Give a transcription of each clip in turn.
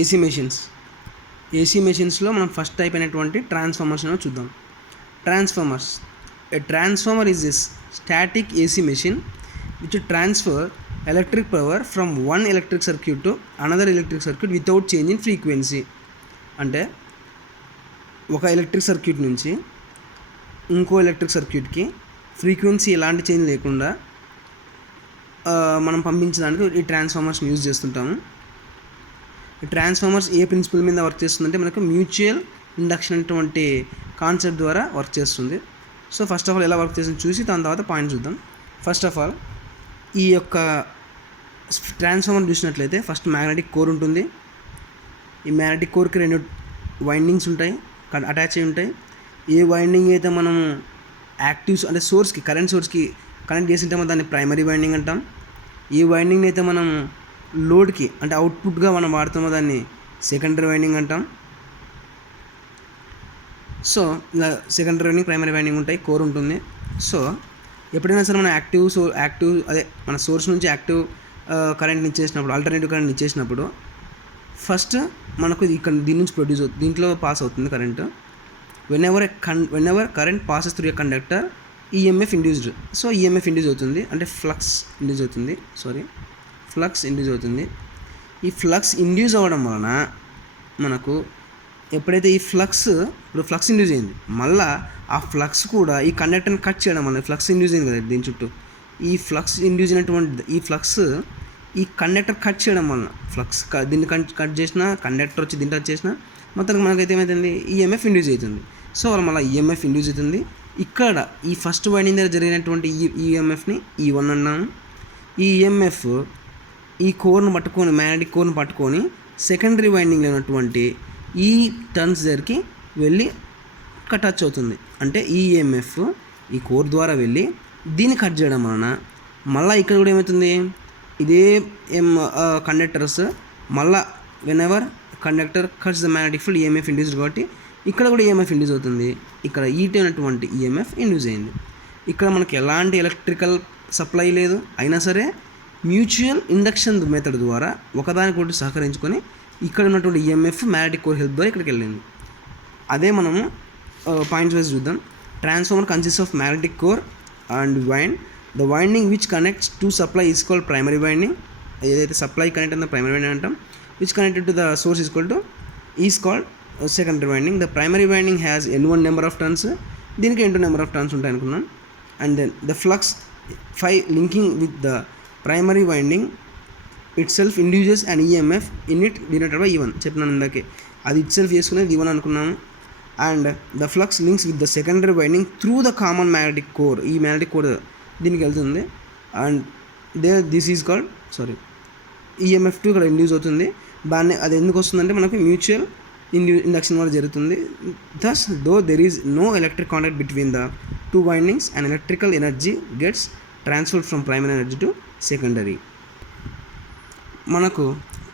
AC machines. AC మెషిన్స్లో మనం first type అయినటువంటి ట్రాన్స్ఫార్మర్స్ను చూద్దాం. Transformers. A transformer is a static AC machine which transfer electric power from one electric circuit to another electric circuit without change in frequency. అంటే ఒక electric circuit నుంచి ఇంకో electric సర్క్యూట్కి frequency ఎలాంటి change లేకుండా మనం పంపించడానికి ఈ ట్రాన్స్ఫార్మర్స్ని యూజ్ చేస్తుంటాము. ఈ ట్రాన్స్ఫార్మర్స్ ఏ ప్రిన్సిపల్ మీద వర్క్ చేస్తుందంటే మనకు మ్యూచువల్ ఇండక్షన్ అటువంటి కాన్సెప్ట్ ద్వారా వర్క్ చేస్తుంది. సో ఫస్ట్ ఆఫ్ ఆల్ ఎలా వర్క్ చేస్తుందో చూసి దాని తర్వాత పాయింట్ చూద్దాం. ఫస్ట్ ఆఫ్ ఆల్ ఈ యొక్క ట్రాన్స్ఫార్మర్ చూసినట్లయితే ఫస్ట్ మ్యాగ్నెటిక్ కోర్ ఉంటుంది. ఈ మ్యాగ్నెటిక్ కోర్కి 2 వైండింగ్స్ ఉంటాయి, అటాచ్ అయి ఉంటాయి. ఏ వైండింగ్ అయితే మనం యాక్టివ్స్ అంటే సోర్స్కి కరెంట్ సోర్స్కి కనెక్ట్ చేసి ఉంటామో దాన్ని ప్రైమరీ వైండింగ్ అంటాం. ఏ వైండింగ్ అయితే మనం లోడ్కి అంటే అవుట్పుట్గా మనం వాడుతామో దాన్ని సెకండరీ వైండింగ్ అంటాం. సో ఇలా సెకండరీ వైండింగ్ ప్రైమరీ వైండింగ్ ఉంటాయి, కోర్ ఉంటుంది. సో ఎప్పుడైనా సరే మనం యాక్టివ్ అదే మన సోర్స్ నుంచి యాక్టివ్ కరెంట్ని ఇచ్చేసినప్పుడు ఆల్టర్నేటివ్ కరెంట్ని ఇచ్చేసినప్పుడు ఫస్ట్ మనకు ఇక్కడ దీని నుంచి ప్రొడ్యూస్ అవుతుంది, దీంట్లో పాస్ అవుతుంది current. When ever current passes through a conductor EMF induced. So EMF induce అవుతుంది అంటే ఫ్లక్స్ ఇండ్యూస్ అవుతుంది. ఈ ఫ్లక్స్ ఇండ్యూస్ అవ్వడం వలన మనకు ఎప్పుడైతే ఈ ఫ్లక్స్ ఇండ్యూస్ అయింది, మళ్ళీ ఆ ఫ్లక్స్ కూడా ఈ కండక్టర్ని కట్ చేయడం వల్ల ఫ్లక్స్ ఇండ్యూస్ అయింది కదా దీని చుట్టూ, ఈ ఫ్లక్స్ ఇండ్యూస్ అయినటువంటి ఈ ఫ్లక్స్ ఈ కండక్టర్ కట్ చేయడం వలన ఫ్లక్స్ దీన్ని కట్ చేసిన కండక్టర్ వచ్చి దీంట్లో చేసిన మొత్తానికి మనకైతే ఏమవుతుంది ఈఎంఎఫ్ ఇండ్యూస్ అవుతుంది. సో మళ్ళీ ఈఎంఎఫ్ ఇండ్యూస్ అవుతుంది. ఇక్కడ ఈ ఫస్ట్ వైండింగ్ దగ్గర జరిగినటువంటి ఈఎంఎఫ్ని E1 అన్నాము. ఈ ఈఎంఎఫ్ ఈ కోర్ను పట్టుకొని మ్యాగ్నెటిక్ కోర్ను పట్టుకొని సెకండరీ వైండింగ్లో ఉన్నటువంటి ఈ టర్న్స్ దగ్గరికి వెళ్ళి టచ్ అవుతుంది. అంటే ఈ ఈఎంఎఫ్ ఈ కోర్ ద్వారా వెళ్ళి దీన్ని కట్ చేయడం వలన మళ్ళీ ఇక్కడ కూడా ఏమవుతుంది, ఇదే కండక్టర్స్ మళ్ళీ when ever conductor cuts the magnetic field EMF induced కాబట్టి ఇక్కడ కూడా ఈఎంఎఫ్ ఇండ్యూస్ అవుతుంది. ఇక్కడ ఈటీ అయినటువంటి ఈఎంఎఫ్ ఇండ్యూస్ అయింది. ఇక్కడ మనకి ఎలాంటి ఎలక్ట్రికల్ సప్లై లేదు, అయినా సరే మ్యూచువల్ ఇండక్షన్ మెథడ్ ద్వారా ఒకదానికొకటి సహకరించుకొని ఇక్కడ ఉన్నటువంటి ఈఎంఎఫ్ మ్యాగ్నెటిక్ కోర్ హెల్ప్ ద్వారా ఇక్కడికి వెళ్ళింది. అదే మనము పాయింట్స్ వైజ్ చూద్దాం. Transformer consist of magnetic core and wind. The winding which connects to supply is called primary winding. ఏదైతే సప్లై కనెక్ట్ అయిందో ప్రైమరీ వైండింగ్ అంటాం. Which connected to the source is called secondary winding. The primary winding has N1 number of turns. దీనికి N2 number of turns ఉంటాయి అనుకున్నాం. And then the flux linking with the primary winding itself induces and EMF in it denoted by E1. చెప్పినాను ఇందాకే, అది it self చేసుకునేది E1 అనుకున్నాము. And the flux links with the secondary winding through the common magnetic core. ఈ magnetic core దీనికి వెళ్తుంది. And this is called EMF 2 ఇక్కడ induce అవుతుంది. దాన్ని అది ఎందుకు వస్తుందంటే మనకు మ్యూచువల్ ఇండక్షన్ వల్ల జరుగుతుంది. Thus though there is no electric contact between the 2 windings and electrical energy gets transferred from primary energy to secondary. మనకు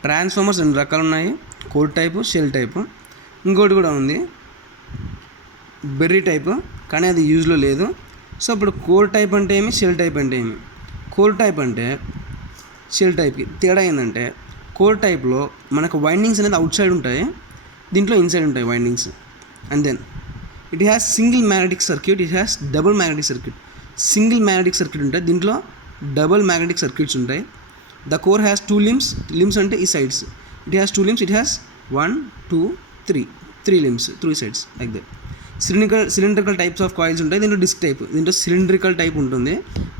ట్రాన్స్ఫార్మర్స్ 2 రకాలు ఉన్నాయి, కోర్ టైపు, షెల్ టైపు. ఇంకోటి కూడా ఉంది బెర్రీ టైపు, కానీ అది యూజ్లో లేదు. సో ఇప్పుడు కోర్ టైప్ అంటే ఏమి, షెల్ టైప్ అంటే ఏమి? కోర్ టైప్ అంటే షెల్ టైప్కి తేడా ఏంటంటే కోర్ టైప్లో మనకు వైండింగ్స్ అనేది అవుట్ సైడ్ ఉంటాయి, దీంట్లో ఇన్సైడ్ ఉంటాయి windings. And then it has single magnetic circuit, it has double magnetic circuit. Single magnetic circuit ఉంటాయి, దీంట్లో డబుల్ మ్యాగ్నెటిక్ సర్క్యూట్స్ ఉంటాయి. ద కోర్ హ్యాస్ 2 లిమ్స్ అంటే ఈ sides. It has 2 limbs, it has 1 2 3 limbs, 3 sides like that. Cylindrical types of coils ఉంటాయి, దీంట్లో disc type. దీంట్లో cylindrical type ఉంటుంది,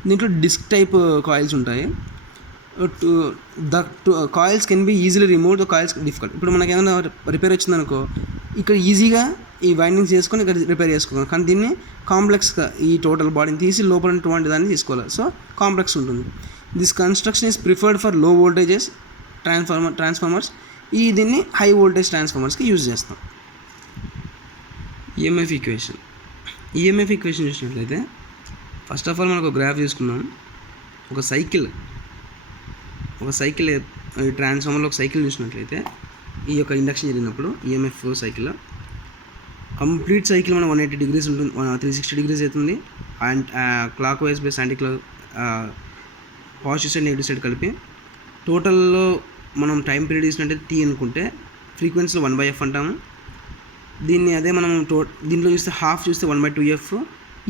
దీంట్లో డిస్క్ టైప్ కాయిల్స్ ఉంటాయి. Coils can be easily remove, the coils difficult. ఇప్పుడు మనకి ఏదైనా రిపేర్ వచ్చిందనుకో ఇక్కడ ఈజీగా ఈ వైండింగ్స్ చేసుకొని ఇక్కడ రిపేర్ చేసుకోవాలి. కానీ దీన్ని కాంప్లెక్స్గా ఈ టోటల్ బాడీని తీసి లోపల ఉన్నటువంటి దాన్ని తీసుకోవాలి. సో కాంప్లెక్స్ ఉంటుంది. This construction is preferred for లో వోల్టేజెస్ ట్రాన్స్ఫార్మర్స్. దీన్ని హై వోల్టేజ్ ట్రాన్స్ఫార్మర్స్కి యూజ్ చేస్తాం. ఈఎంఎఫ్ ఈక్వేషన్ చూసినట్లయితే ఫస్ట్ ఆఫ్ ఆల్ మనకు ఒక గ్రాఫ్ తీసుకున్నాం. ఒక సైకిల్ ట్రాన్స్ఫార్మర్లో ఒక సైకిల్ చూసినట్లయితే ఈ యొక్క ఇండక్షన్ జరిగినప్పుడు ఈఎంఎఫ్ సైకిల్లో కంప్లీట్ సైకిల్ మనం 180 degrees ఉంటుంది, 360 degrees అవుతుంది. And clock wise base anti clock positive side negative side కలిపి టోటల్లో మనం టైం పీరియడ్ ఇచ్చినట్టే T అనుకుంటే ఫ్రీక్వెన్సీలో 1/f అంటాము. దీన్ని అదే మనం దీంట్లో చూస్తే హాఫ్ చూస్తే 1/2f,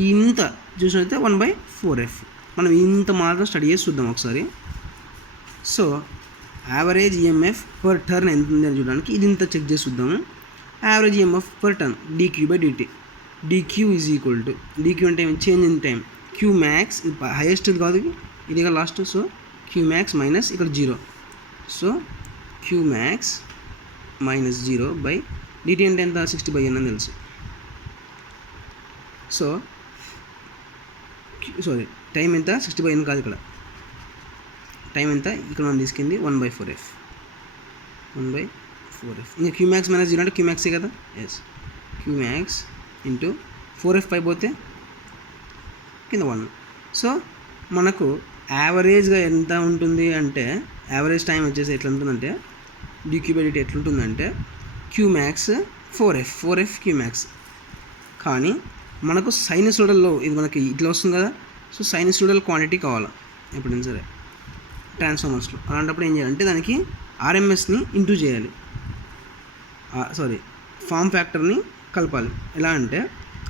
ఇంత చూసినైతే 1/4f. మనం ఇంత మాత్రం స్టడీ చేసి చూద్దాం ఒకసారి. So average EMF per turn ఎంత ఉంది అని చూడడానికి ఇది ఇంత చెక్ చేసి చూద్దాము. Average EMF per turn dq/dt. dq is equal to dq అంటే change in time. q max highest కాదు ఇదిగా last. So q max minus ఇక్కడ 0. So q max minus 0/dt అంటే ఎంత 60/n అని తెలుసు. సో సారీ టైం ఎంత 60/n కాదు, ఇక్కడ టైం ఎంత ఇక్కడ మనం తీసుకుంది 1/4f. ఇంకా q మ్యాక్స్ మైనస్ 0 అంటే q మ్యాక్సే కదా. Yes, q max into 4f పై పోతే కింద 1. సో మనకు యావరేజ్గా ఎంత ఉంటుంది అంటే యావరేజ్ టైం వచ్చేసి ఎట్లా ఉంటుందంటే dq/dt ఎట్లుంటుందంటే q max 4f q max. కానీ మనకు సైనసోయిడల్లో ఇది మనకి ఇట్లా వస్తుంది కదా. సో సైనసోయిడల్ క్వాంటిటీ కావాలి ఎప్పుడైనా సరే ట్రాన్స్ఫార్మర్స్లో. అలాంటప్పుడు ఏం చేయాలంటే దానికి ఆర్ఎంఎస్ని ఇంటూ చేయాలి, ఫామ్ ఫ్యాక్టర్ని కలపాలి. ఎలా అంటే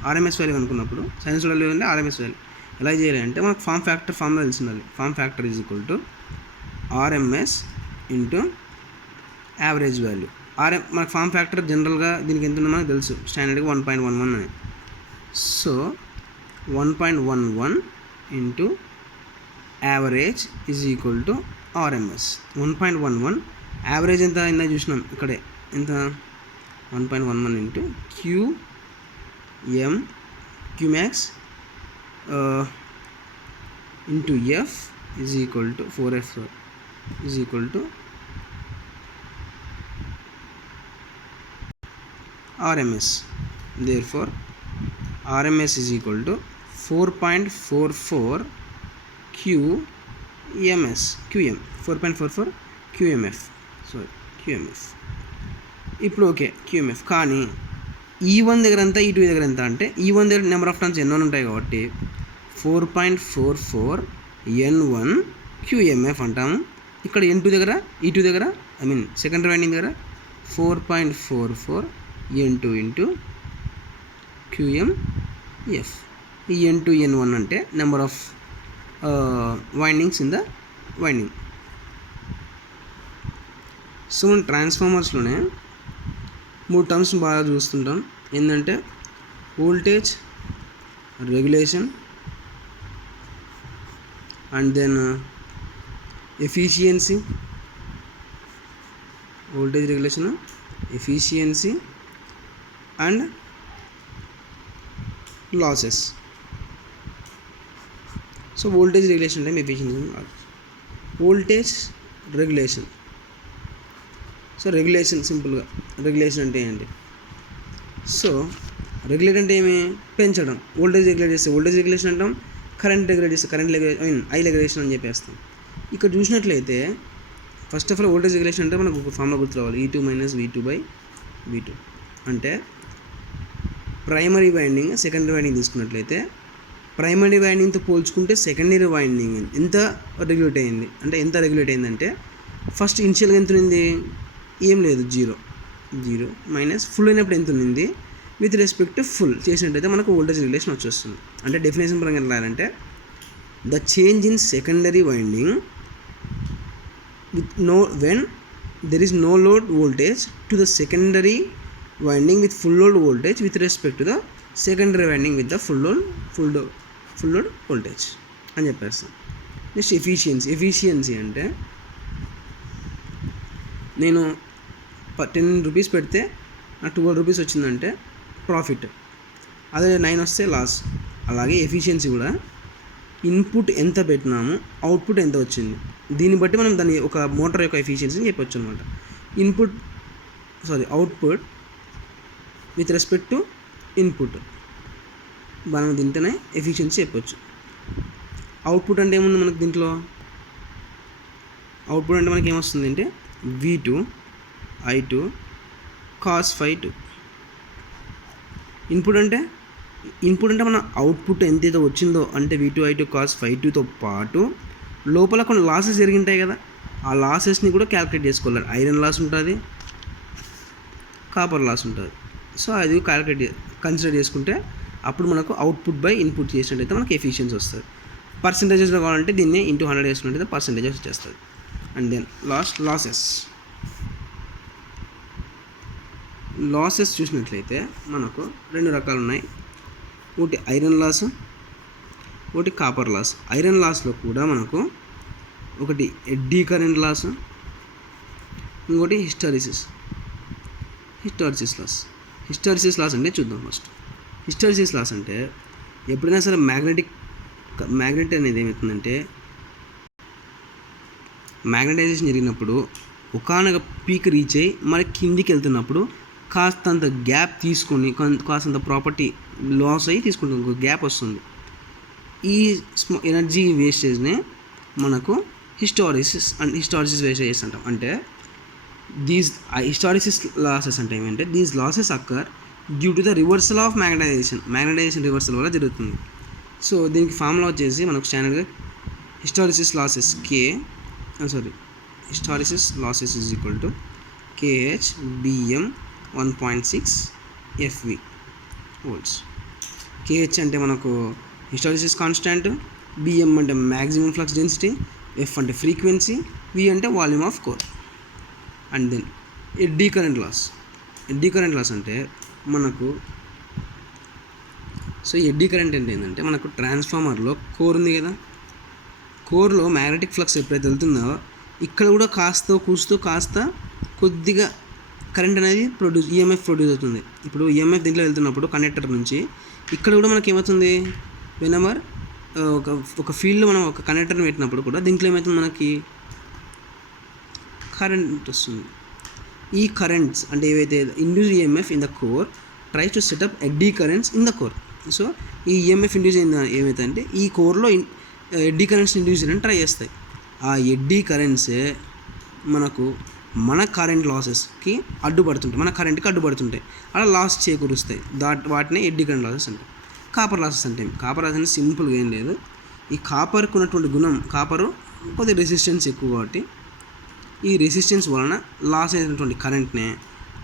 ఆర్ఎంఎస్ వాల్యూ అనుకున్నప్పుడు సైనసోయిడల్ అంటే ఆర్ఎంఎస్ వాల్యూ ఎలా చేయాలి అంటే మనకు ఫామ్ ఫ్యాక్టర్ ఫామ్లో తెలిసి ఉండాలి. Form factor is equal to RMS into average value. మనకు ఫామ్ ఫ్యాక్టర్ జనరల్గా దీనికి ఎంత ఉందో మనకు తెలుసు, స్టాండర్డ్గా 1.11 అని. So 1.11 into average is equal to RMS. 1.11 average ఎంత అయిందో చూసినాం ఇక్కడే, ఎంత 1.11 into q max into f is equal to 4f is equal to RMS. Therefore RMS is equal to 4.44 QMS. 4.44 QMF. Sorry, QMF. ఇప్పుడు ఓకే QMF. కానీ E1 దగ్గర ఎంత E2 దగ్గర ఎంత అంటే E1 దగ్గర నెంబర్ ఆఫ్ టర్న్స్ ఎన్నో ఉంటాయి కాబట్టి 4.44 N1 QMF అంటాము. ఇక్కడ N2 దగ్గర E2 దగ్గర సెకండరీ వైండింగ్ దగ్గర 4.44 N2 ఇంటూ QMF. ఈ N2 N1 అంటే number of windings in the winding. So మనం ట్రాన్స్ఫార్మర్స్లోనే 3 టర్మ్స్ బాగా చూస్తుంటాం. ఏంటంటే voltage regulation and then efficiency. Voltage regulation, efficiency and losses. So voltage regulation అంటే efficiency, voltage regulation. So regulation సింపుల్గా regulation అంటే ఏంటి? సో రెగ్యులేట్ అంటే ఏమి? పెంచడం. వోల్టేజ్ రెగ్యులేట్ చేస్తే వోల్టేజ్ రెగ్యులేషన్ అంటాం, కరెంట్ రెగ్యులేట్ చేస్తే కరెంట్ ఐ రెగ్యులేషన్ అని చెప్పేస్తాం. ఇక్కడ చూసినట్లయితే first of all voltage regulation అంటే మనకు ఫార్ములా గుర్తు రావాలి, E2 మైనస్ V2/V2. అంటే ప్రైమరీ వైండింగ్ సెకండరీ వైండింగ్ తీసుకున్నట్లయితే ప్రైమరీ వైండింగ్తో పోల్చుకుంటే సెకండరీ వైండింగ్ ఎంత రెగ్యులేట్ అయింది అంటే ఎంత రెగ్యులేట్ అయిందంటే ఫస్ట్ ఇనిషియల్గా ఎంత ఉంది? ఏం లేదు, 0 మైనస్ ఫుల్ అయినప్పుడు ఎంత ఉంది? విత్ రెస్పెక్ట్ టు ఫుల్ చేసినట్టయితే మనకు వోల్టేజ్ రెగ్యులేషన్ వచ్చేస్తుంది. అంటే డెఫినేషన్ పరంగా ఎలా అంటే the change in secondary winding when there is no load voltage to the secondary winding with full load voltage with respect to the secondary winding with the full load voltage అని చెప్పేస్తాం. Next efficiency అంటే నేను 10 rupees పెడితే నాకు 12 rupees వచ్చిందంటే profit, అదే 9 వస్తే loss. అలాగే ఎఫిషియన్సీ కూడా ఇన్పుట్ ఎంత పెట్టినాము, అవుట్పుట్ ఎంత వచ్చింది, దీన్ని బట్టి మనం దాన్ని ఒక మోటార్ యొక్క ఎఫిషియన్సీని చెప్పొచ్చు అనమాట. Output with respect to input మనం దీంతోనే ఎఫిషియన్సీ చెప్పొచ్చు. అవుట్పుట్ అంటే ఏముంది మనకు దీంట్లో? అవుట్పుట్ అంటే మనకి ఏమొస్తుంది అంటే V2 I2 cos ∅2. ఇన్పుట్ అంటే మన అవుట్పుట్ ఎంతైతే వచ్చిందో అంటే V2 I2 cos ∅2తో పాటు లోపల కొన్ని లాసెస్ జరిగింటాయి కదా, ఆ లాసెస్ని కూడా క్యాలిక్యులేట్ చేసుకోవాలి. ఐరన్ లాస్ ఉంటుంది, కాపర్ లాస్ ఉంటుంది. సో అది కన్సిడర్ చేసుకుంటే అప్పుడు మనకు అవుట్పుట్ బై ఇన్పుట్ చేసినట్టయితే మనకి ఎఫిషియన్సీ వస్తుంది. పర్సంటేజెస్లో కావాలంటే దీన్ని ఇంటూ 100 చేసుకున్నట్టయితే పర్సంటేజెస్ వచ్చేస్తుంది. అండ్ దెన్ లాసెస్ చూసినట్లయితే మనకు 2 రకాలు ఉన్నాయి. ఒకటి ఐరన్ లాస్, ఒకటి కాపర్ లాస్. ఐరన్ లాస్లో కూడా మనకు ఒకటి ఎడ్డీ కరెంట్ లాస్, ఇంకోటి హిస్టారిసిస్ లాస్. హిస్టారిసిస్ లాస్ అంటే చూద్దాం. ఫస్ట్ హిస్టారిసిస్ లాస్ అంటే ఎప్పుడైనా సరే మ్యాగ్నెట్ అనేది ఏమవుతుందంటే మ్యాగ్నటైజేషన్ జరిగినప్పుడు ఒకానొక పీక్ రీచ్ అయ్యి మరి కిందికి వెళ్తున్నప్పుడు కాస్తంత గ్యాప్ తీసుకొని కాస్తంత ప్రాపర్టీ లాస్ అయ్యి తీసుకుంటుంది, ఒక గ్యాప్ వస్తుంది. ఈ ఎనర్జీ వేస్టేజ్నే మనకు హిస్టారిసిస్ వేస్టేజెస్ అంటాం. అంటే హిస్టారిసిస్ లాసెస్ అంటే ఏమంటే these losses occur due to the reversal of magnetization reversal వల్ల జరుగుతుంది. సో దీనికి ఫార్ములా వచ్చేసి మనకు స్టాండర్డ్గా hysteresis losses is equal to KH/BM 1.6 FV volts. KH అంటే మనకు హిస్టారిసిస్ కాన్స్టాంట్, BM అంటే మ్యాక్సిమం ఫ్లక్స్ డెన్సిటీ, F అంటే ఫ్రీక్వెన్సీ, V అంటే volume of core. And then eddy current loss అంటే మనకు ఎడ్డీ కరెంట్ అంటే ఏంటంటే మనకు ట్రాన్స్ఫార్మర్లో కోర్ ఉంది కదా, కోర్లో మ్యాగ్నెటిక్ ఫ్లక్స్ ఎప్పుడైతే వెళ్తుందో ఇక్కడ కూడా కాస్త కొద్దిగా కరెంట్ అనేది EMF ప్రొడ్యూస్ అవుతుంది. ఇప్పుడు EMF దీంట్లో వెళ్తున్నప్పుడు కండక్టర్ నుంచి ఇక్కడ కూడా మనకి ఏమవుతుంది, వెనెవర్ ఒక ఫీల్డ్లో మనం ఒక కండక్టర్ని పెట్టినప్పుడు కూడా దీంట్లో ఏమవుతుంది, మనకి కరెంట్ వస్తుంది. ఈ కరెంట్స్ అంటే ఏవైతే induced EMF in the core try to set up eddy currents in the core. So ఈ EMF ఇండ్యూస్ అయింది ఏమవుతుందంటే ఈ కోర్లో ఎడ్డీ కరెంట్స్ ఇండ్యూస్ చేయడానికి ట్రై చేస్తాయి. ఆ ఎడ్డీ కరెంట్సే మనకు మన కరెంట్ లాసెస్కి కరెంట్కి అడ్డుపడుతుంటాయి, అలా లాస్ చేకూరుస్తాయి. వాటినే ఎడ్డీ కరెంట్ లాసెస్ అంటాయి. కాపర్ లాసెస్ అంటే సింపుల్గా ఏం లేదు. ఈ కాపర్కి ఉన్నటువంటి గుణం, కాపరు కొద్దిగా రెసిస్టెన్స్ ఎక్కువ కాబట్టి ఈ రెసిస్టెన్స్ వలన లాస్ అయినటువంటి కరెంట్నే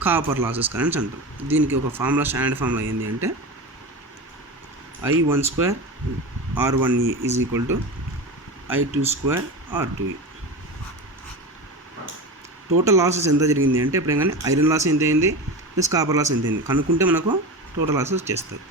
కాపర్ లాసెస్ కరెంట్స్ అంటాం. దీనికి ఒక స్టాండర్డ్ ఫార్ములా ఏంటి అంటే I12 R1E is equal to I22 R2E. Total losses ఎంత జరిగింది అంటే ఎప్పుడైనా కానీ ఐరన్ లాస్ ఎంత అయింది ప్లస్ కాపర్ లాస్ ఎంత అయింది కనుక్కుంటే మనకు టోటల్ లాసెస్ వచ్చేస్తుంది.